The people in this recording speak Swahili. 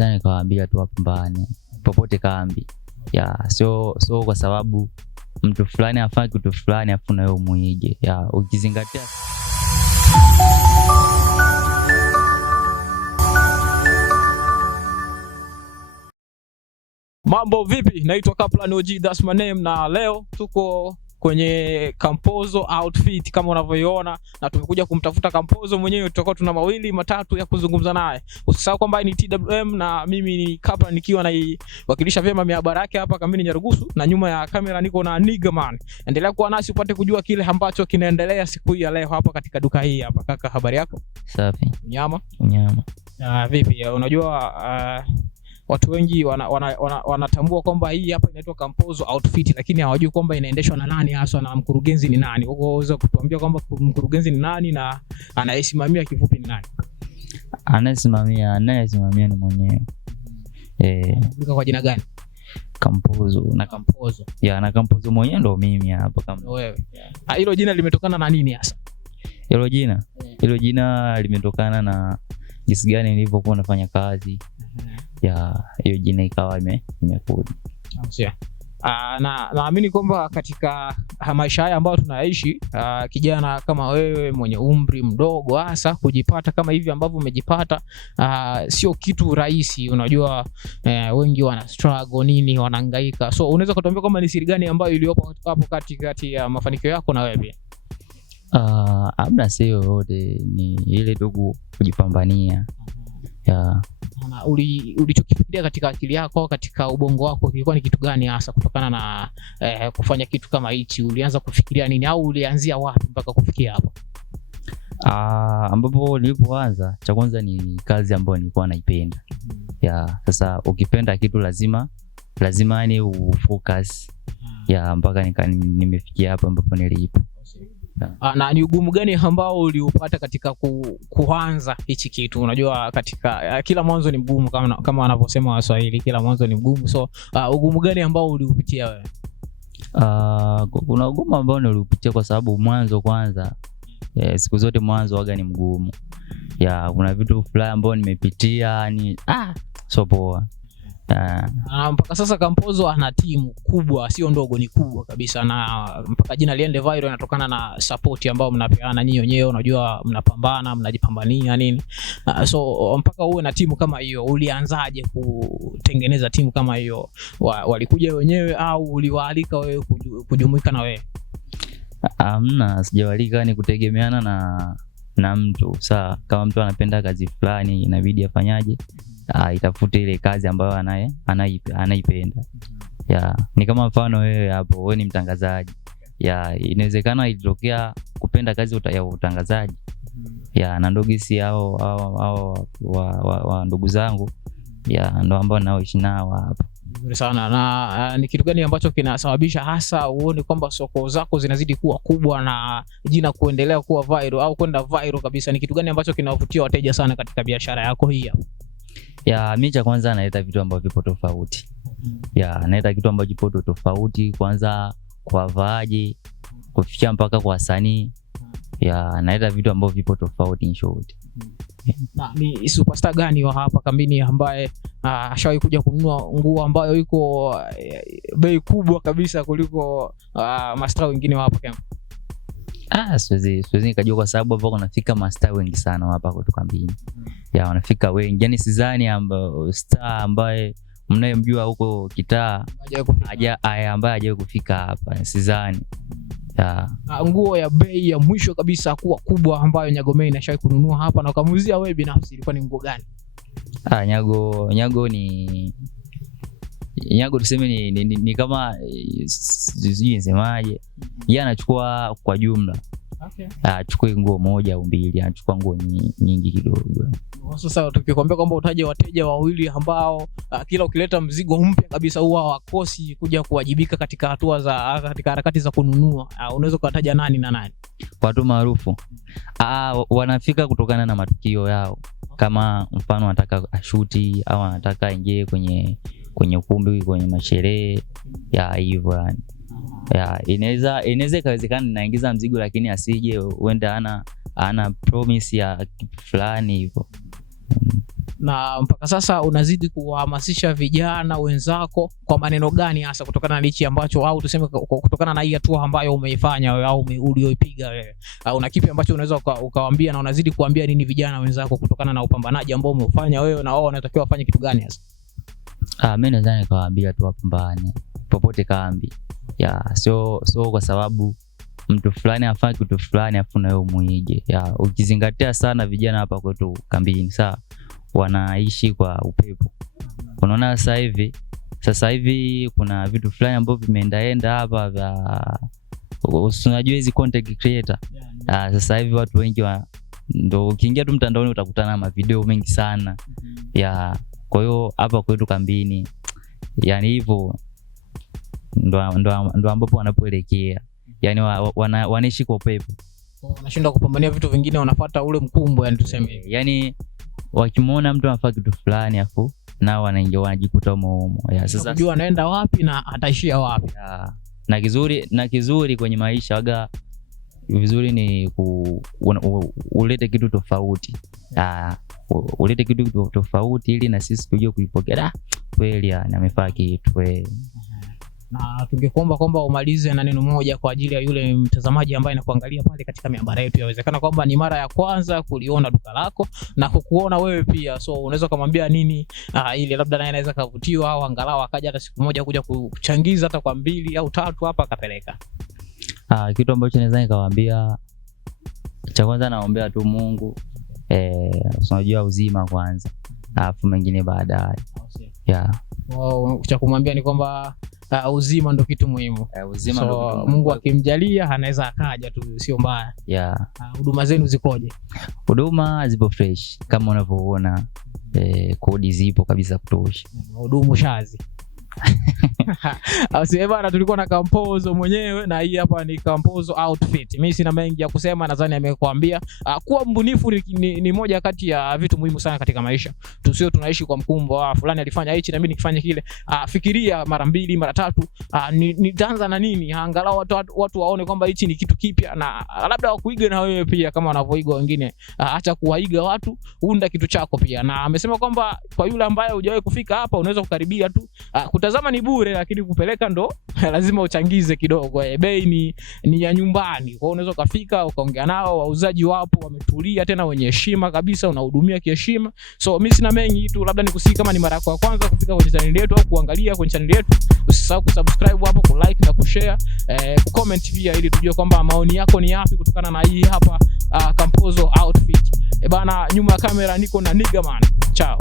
Nikawaambia tu wapambane popote kambi. So kwa sababu mtu fulani afanye kitu fulani afu na wewe muige. Ukizingatia Mambo vipi? Naitwa Kaplan OG, that's my name, na leo tuko kwenye Kampozo outfit kama unavyoiona, na tumekuja kumtafuta Kampozo mwenyewe. Tutakuwa tuna mawili matatu ya kuzungumza naye. Usisahau kwamba ni TWM na mimi ni Kaplan nikiwa naiwakilisha vyema mihabara yake hapa kambini Nyarugusu, na nyuma ya kamera niko na Niggaman. Endelea kuwa nasi upate kujua kile ambacho kinaendelea siku hii ya leo hapa katika duka hii hapa. Kaka, habari yako? Safi. Unyama? Vipi? Unajua watu wengi wanatambua kwamba hii hapa inaitwa Kampozo outfit, lakini hawajui kwamba inaendeshwa na nani hasa na mkurugenzi ni nani. Unaweza kutuambia kwamba mkurugenzi ni nani na anayesimamia kifupi ni nani? Anayesimamia ni mwenyewe. Kwa jina gani? Kampozo. Na Kampozo. Na Kampozo mwenyewe ndo mimi hapa kama wewe. Hilo jina limetokana na nini hasa? Hilo jina limetokana na jinsi gani nilivyokuwa nafanya kazi. Hiyo jina ikawa imekuja. Naamini kwamba katika maisha haya ambayo tunaishi, kijana kama wewe mwenye umri mdogo hasa kujipata kama hivi ambavyo umejipata, sio kitu rahisi. Unajua wengi wana struggle nini, wanahangaika. So unaweza kutuambia kwamba ni siri gani ambayo iliyopo hapo katikati ya mafanikio yako na wewe pia? Hamna sio yote, ni ile tu kujipambania. Ulichokifikiria katika akili yako, katika ubongo wako, kilikuwa ni kitu gani hasa kutokana na kufanya kitu kama hichi? Ulianza kufikiria nini au ulianzia wapi mpaka kufikia hapo? Ambapo nilipoanza, cha kwanza ni kazi ambayo nilikuwa naipenda. Sasa ukipenda kitu lazima yani ufocus. Mpaka nimefikia hapa ambapo nilipo. Na ni ugumu gani ambao uliupata katika kuanza hichi kitu? Unajua katika kila mwanzo ni mgumu, kama wanavyosema Waswahili, kila mwanzo ni mgumu. So ugumu gani ambao uliupitia wewe? Kuna ugumu ambao niliupitia kwa sababu mwanzo kwanza, siku zote mwanzo waga ni mgumu. Kuna vitu fulani ambao nimepitia ni so poa. Mpaka sasa Kampozo ana timu kubwa, sio ndogo, ni kubwa kabisa, na mpaka jina liende viral inatokana na support ambao mnapeana nyinyi wenyewe. Unajua mnapambana, mnajipambania nini. So mpaka uwe na timu kama hiyo, ulianzaje kutengeneza timu kama hiyo? Walikuja wenyewe au uliwaalika wewe kujumuika na wewe? Hamna, sijawalika, ni kutegemeana na mtu. Sawa, kama mtu anapenda kazi fulani inabidi afanyaje, itafute ile kazi ambayo anaipenda. Ni kama mfano wewe hapo, wewe ni mtangazaji. Inawezekana ilitokea kupenda kazi ya utangazaji. Na ndogisi hao wa ndugu zangu ndo ambao naoishi nao hapa. Nzuri sana. Na ni kitu gani ambacho kinasababisha hasa uone kwamba soko zako zinazidi kuwa kubwa na jina kuendelea kuwa viral au kwenda viral kabisa? Ni kitu gani ambacho kinawavutia wateja sana katika biashara yako hii hapa? Mimi cha kwanza naleta vitu ambavyo vipo tofauti. Naleta kitu ambacho kipo tofauti, kwanza kwa vaaje, kufikia mpaka kwa wasanii. Naleta vitu ambavyo vipo tofauti in short. Na ni superstar gani wa hapa kambini ambaye ashawahi kuja kununua nguo ambayo iko bei kubwa kabisa kuliko mastaa wengine wa hapa kama? Siwezi nikajua kwa sababu hapo kunafika mastaa wengi sana hapa kwetu kambini. Wanafika wengi. Yaani sidhani star ambaye mnayemjua huko kitaa ambaye hajawahi kufika hapa, sidhani. Nguo ya bei ya mwisho kabisa kuwa kubwa ambayo Nyagomei inashawahi kununua hapa na ukamuzia wewe binafsi, ilikuwa ni nguo gani? Nyago tuseme ni kama sijui nisemaje. Yeye anachukua kwa jumla. Achukue nguo moja au mbili, anachukua nguo nyingi kidogo. Sasa tukikwambia kwamba utaje wateja wawili ambao kila ukileta mzigo mpya kabisa huwa wakosi kuja kuwajibika katika harakati za kununua, unaweza kuwataja nani na nani? Watu maarufu. Wanafika kutokana na matukio yao. Kama mfano anataka ashuti au anataka ingie kwenye ukumbi, kwenye masherehe hivyo yani. Inaweza ikawezekana naingiza mzigo lakini asije uende ana promise ya kitu fulani hivyo. Na mpaka sasa unazidi kuhamasisha vijana wenzako kwa maneno gani hasa, kutokana na lichi ambacho, au tuseme kutokana na hii hatua ambayo umeifanya wewe au ulioipiga wewe, una kipi ambacho unaweza ukawaambia na unazidi kuambia nini vijana wenzako kutokana na upambanaji ambao umeufanya wewe, na wao wanatakiwa wafanye kitu gani hasa? Mimi nadhani kawaambia tu wapambane popote kambi. So kwa sababu mtu fulani afanye kitu fulani afu na wewe muige. Ukizingatia sana vijana hapa kwetu kambini sawa, wanaishi kwa upepo. Unaona sasa hivi kuna vitu fulani ambavyo vimeendaenda hapa vya unajua hizi content creator. Sasa hivi watu wengi ndio ukiingia tu mtandaoni utakutana na video mengi sana. Kwa hiyo hapa kwetu kambini yani hivyo ndo ambapo wanapoelekea. Yani wanaishi kwa upepo. Wanashindwa kupambania vitu vingine, wanafuata ule mkumbo yani tuseme. Yani wakimuona mtu anafanya kitu fulani afu nao wanaingia wanajikuta humo. Sasa unajua anaenda wapi na ataishia wapi. Na kizuri kwenye maisha waga vizuri ni ulete kitu tofauti. Ulete kitu tofauti ili na sisi tujue kuipokea. Kweli amefanya kitu kweli. Na tungekuomba kwamba umalize na neno moja kwa ajili ya yule mtazamaji ambaye anakuangalia pale katika miambara yetu. Yawezekana kwamba ni mara ya kwanza kuliona duka lako na kukuona wewe pia, so unaweza kumwambia nini ili labda naye anaweza kavutiwa au angalau akaja hata siku moja kuja kuchangiza hata kwa 2 au 3 hapa akapeleka. Kitu ambacho naweza nikawaambia, cha kwanza naombea tu Mungu unajua uzima kwanza alafu mengine baadaye. Cha kumwambia ni kwamba uzima ndo kitu muhimu. Uzima ndo kitu muhimu. Mungu akimjalia anaweza akaja tu, sio mbaya. Huduma zenu zikoje? Huduma zipo fresh kama unavyoona. Kodi zipo kabisa kutosha. Hudumu shazi. Bana, tulikuwa na Kampozo mwenyewe na hii hapa ni Kampozo Outfit. Mimi sina mengi ya kusema, nadhani amekuambia kuwa mbunifu ni moja kati ya vitu muhimu sana katika maisha. Tusio tunaishi kwa mkumbo, fulani alifanya hichi na mimi nikifanya kile. Fikiria mara 2 mara 3, nitaanza na nini, angalau watu waone kwamba hichi ni kitu kipya na labda wakuige na wewe pia kama wanavyoiga wengine. Acha kuwaiga watu, unda kitu chako pia. Na amesema kwamba kwa yule ambaye hujawahi kufika hapa unaweza kukaribia tu. Kutazama ni bure, lakini kupeleka ndo lazima uchangize kidogo. Bei ni ya nyumbani. Kwa hiyo unaweza kufika ukaongea nao, wauzaji wapo wametulia tena wenye heshima kabisa, unahudumia kiheshima. So mimi sina mengi tu, labda nikusii kama ni mara yako ya kwanza kufika kwenye channel yetu au kuangalia kwenye channel yetu, usisahau kusubscribe hapo, ku like na kushare, ku comment pia ili tujue kwamba maoni yako ni yapi kutokana na hii hapa Kampozo Outfit. Bana, nyuma ya kamera niko na Nigga Man. Ciao.